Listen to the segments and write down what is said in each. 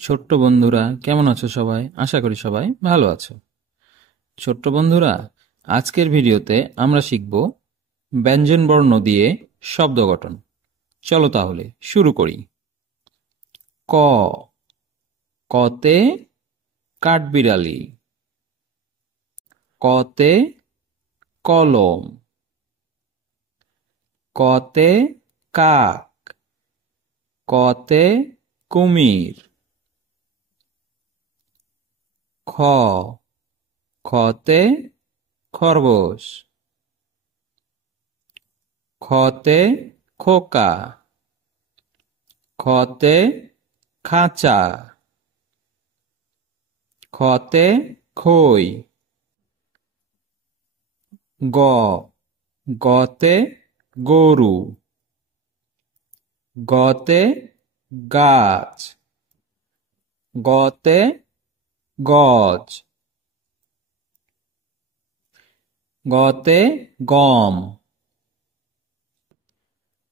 ছোট্ট বন্ধুরা কেমন আছো সবাই? আশা করি সবাই ভালো আছো। ছোট্ট বন্ধুরা, আজকের ভিডিওতে আমরা শিখব ব্যঞ্জনবর্ণ দিয়ে শব্দ গঠন। চলো তাহলে শুরু করি। ক, কতে কাঠবিড়ালি। কতে কলম। কতে কাক। কতে কুমির। খ, খতে খরগোশ। খতে খোকা। খতে খাঁচা। খতে খই। গ, গতে গরু। গতে গাছ। গতে গজ। গতে গম।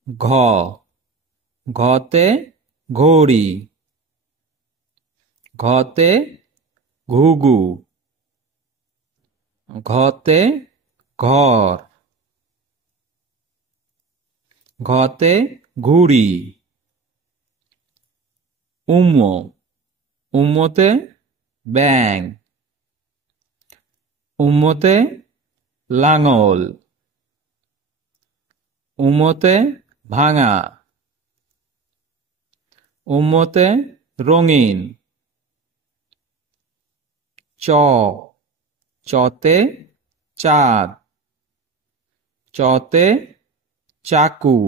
ঘ, ঘতে ঘড়ি। ঘতে ঘুঘু। ঘতে ঘর। ঘতে ঘুড়ি। উম, উম্মতে ব্যাঙ। উম্মতে লাঙল। উম্মতে ভাঙা। উম্মতে রঙিন। চ, চতে চাঁদ। চতে চাকু।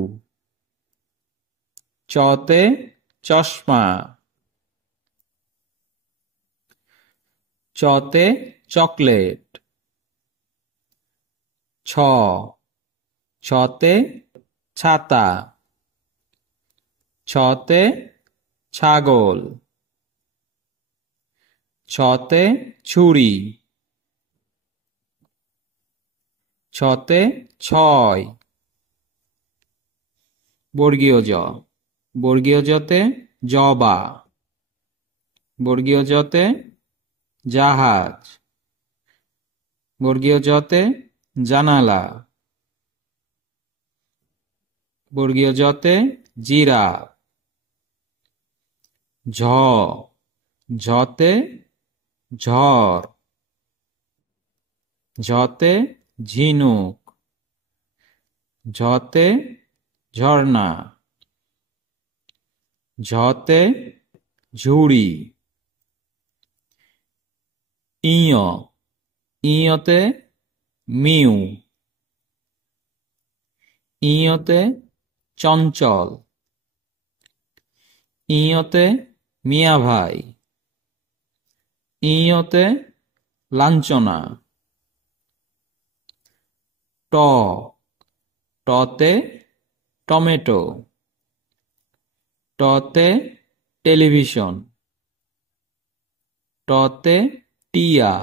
চতে চশমা। চতে চকলেট। ছ, ছতে ছাতা। ছতে ছাগল। ছতে ছুরি। ছতে ছয়। বর্গীয় জ, বর্গীয় জতে জবা। বর্গীয় জতে জাহাজ। বর্গীয় জতে জানালা। বর্গীয় জতে জিরাফ। ঝ, ঝতে ঝড়। ঝতে ঝিনুক। ঝতে ঝর্ণা। ঝতে ঝুড়ি। ইয়, ইয়তে মিউ। ইয়তে চঞ্চল। ইয়তে মিয়া ভাই। ইয়তে লাঞ্ছনা। ট, টতে টমেটো। টতে টেলিভিশন। টতে টিয়া।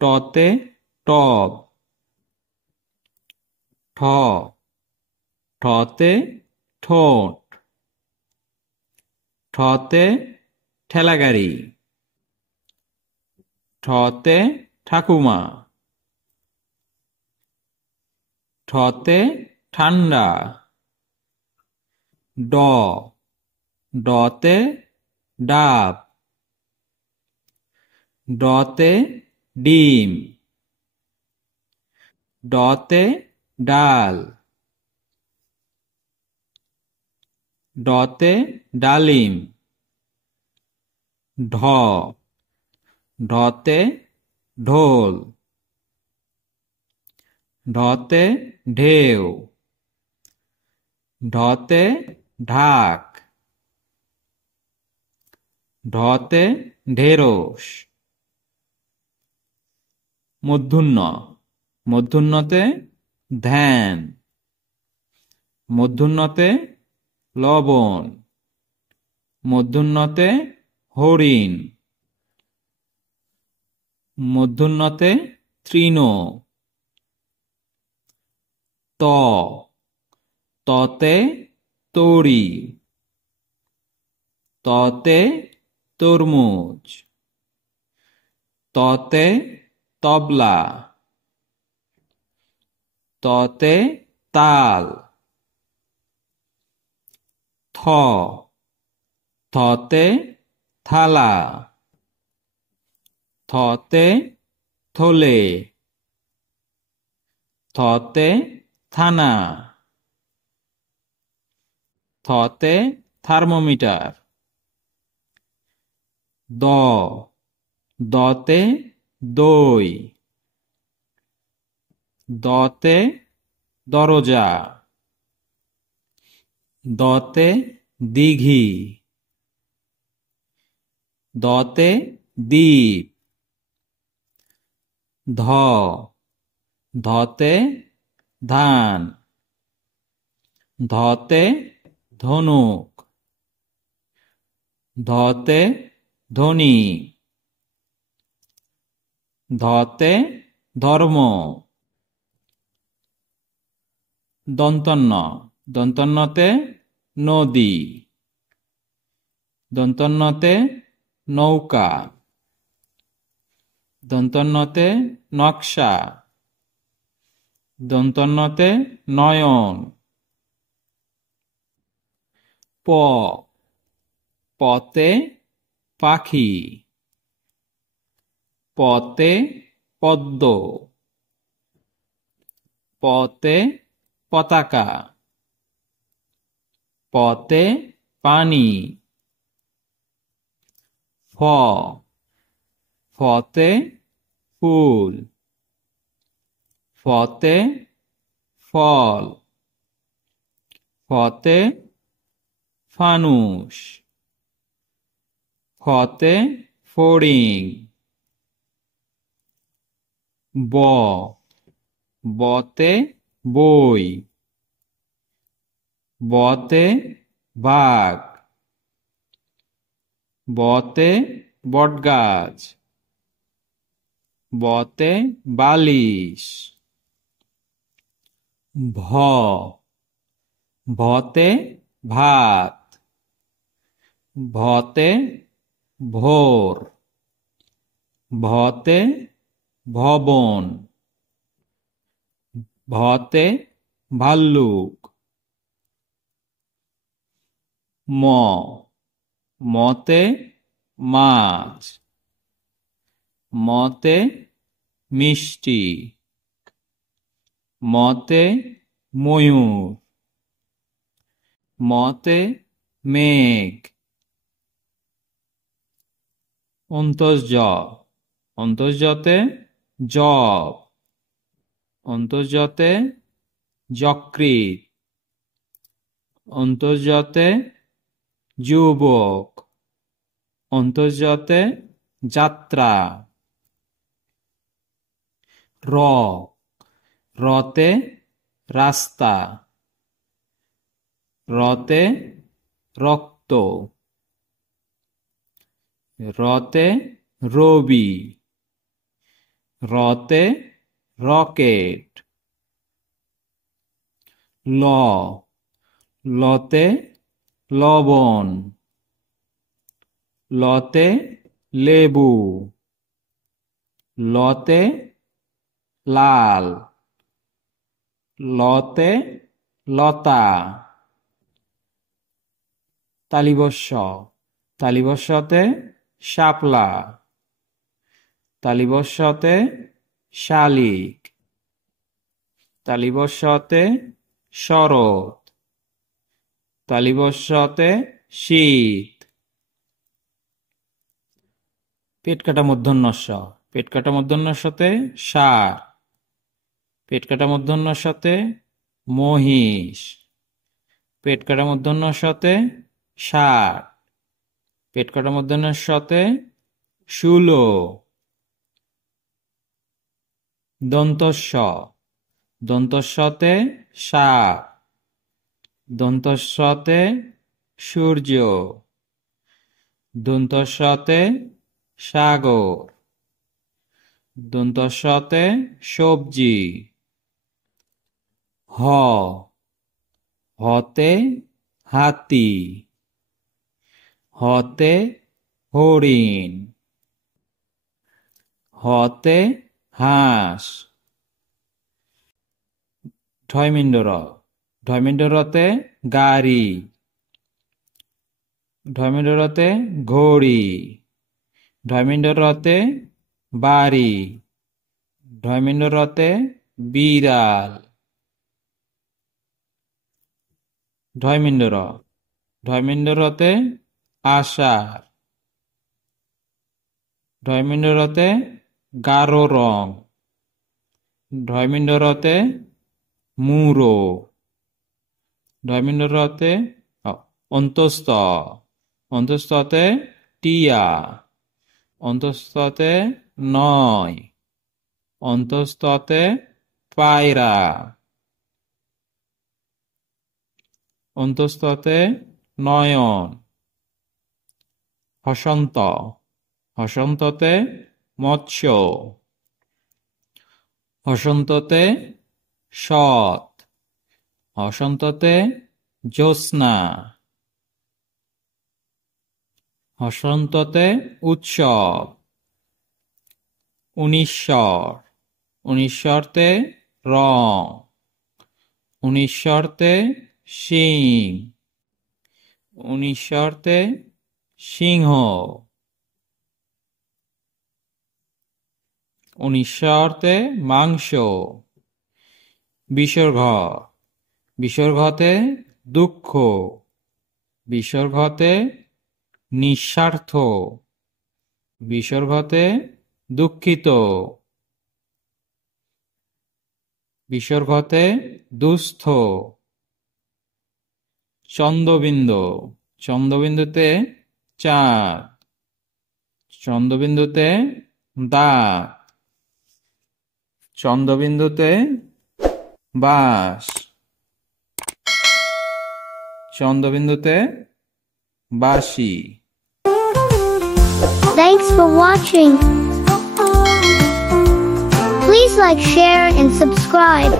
টতে টব। ঠ, ঠতে ঠোঁট। ঠতে ঠেলাগাড়ি। ঠতে ঠাকুমা। ঠতে ঠান্ডা। ড, ডতে ডাব। ডতে ডিম। ডতে ডাল। ডতে ডালিম। ঢ, ঢতে ঢোল। ঢতে ঢেউ। ঢতে ঢাক। ঢতে ঢেঁড়স। মূর্ধন্য, মূর্ধন্যতে ধ্যান। মূর্ধন্যতে লবণ। মূর্ধন্যতে হরিণ। মূর্ধন্যতে তৃণ। ত, ততে তরি। ততে তরমুজ, ততে তবলা, ততে তাল, থতে থালা, থতে থলে, থতে থানা, থতে থার্মোমিটার, দতে দই, দতে দরজা, দতে দিঘি, দতে দ্বীপ, ধতে ধান, ধতে ধনুক, ধতে ধনী, ধতে ধর্ম, দন্তন্য, দন্তন্যতে নদী, দন্তন্যতে নৌকা, দন্তন্যতে নকশা, দন্তন্যতে নয়ন, পতে পাখি, পতে পদ্ম, পতে পতাকা, পতে পানি, ফতে ফুল, ফতে ফল, ফতে ফানুস, ফতে ফড়িং, বতে বই, বতে বাঘ, বতে বটগাছ, বতে বালিশ, ভতে ভাত, ভতে ভোর, ভতে ভবন, ভতে ভাল্লুক, মতে মাছ, মতে মিষ্টি, মতে ময়ূর, মতে মেঘ, অন্তর্যতে জব, অন্তর্যতে যকৃৎ, অন্তর্যতে যুবক, অন্তর্যতে যাত্রা, রতে রাস্তা, রতে রক্ত, রতে রবি, রতে রকেট, লতে লবণ, লতে লেবু, লতে লাল, লতে লতা, তালিবস্যতে শাপলা, তালিবস্যতে শালিক, তালিবস্যতে শরৎ, তালিবস্যতে শীত, পেটকাটা মূর্ধন্যস্ব, পেটকাটা মূর্ধন্যস্বতে ষাঁড়, পেটকাটা মূর্ধন্যস্বতে মহিষ, পেটকাটা মূর্ধন্যস্বতে ষাঁড়, পেটকাটা মূর্ধন্যস্বতে শুলো, দন্তস্বতে সাপ, দন্তস্বতে সূর্য, দন্তস্বতে সাগর, দন্তস্বতে সবজি, হতে হাতি, হতে হরিণ, হতে হাঁস। ঢয়মিন্ডর, ঢয়মিন্ডরতে গাড়ি, ঢয়মিন্ডরতে ঘড়ি, ঢয়মিন্ডরতে বাড়ি, ঢয়মিন্ডরতে বিড়াল। ঢয়মিন্ডর, ঢয়মিন্ডরতে আষাঢ়, ঢয়মিন্ডরতে গাঢ় রং, ঢয়মিন্ডরতে মুরো, ঢয়মিন্ডরতে অন্তস্থ, অন্তস্থতে টিয়া, অন্তস্থতে নয়, অন্তস্থতে পায়রা, অন্তস্থতে নয়ন। হসন্ত, হসন্ততে মৎস্য, হসন্ততে শত, হসন্ততে জ্যোৎস্না, হসন্ততে উৎসব। উনিশ্বর, উনিশ্বরতে রং, উনিশ্বরতে শিং, উনিশ্বরতে সিংহ, উনিশ্বরতে মাংস। বিসর্গ, বিসর্গতে দুঃখ, বিসর্গতে নিঃস্বার্থ, বিসর্গতে দুঃখিত, বিসর্গতে দুস্থ। চন্দ্রবিন্দু, চন্দ্রবিন্দুতে চাঁদ, চন্দ্রবিন্দুতে দাঁত, চন্দ্রবিন্দুতে বাঁশ, চন্দ্রবিন্দুতে বাঁশি। Thanks for watching. Please like, share and subscribe.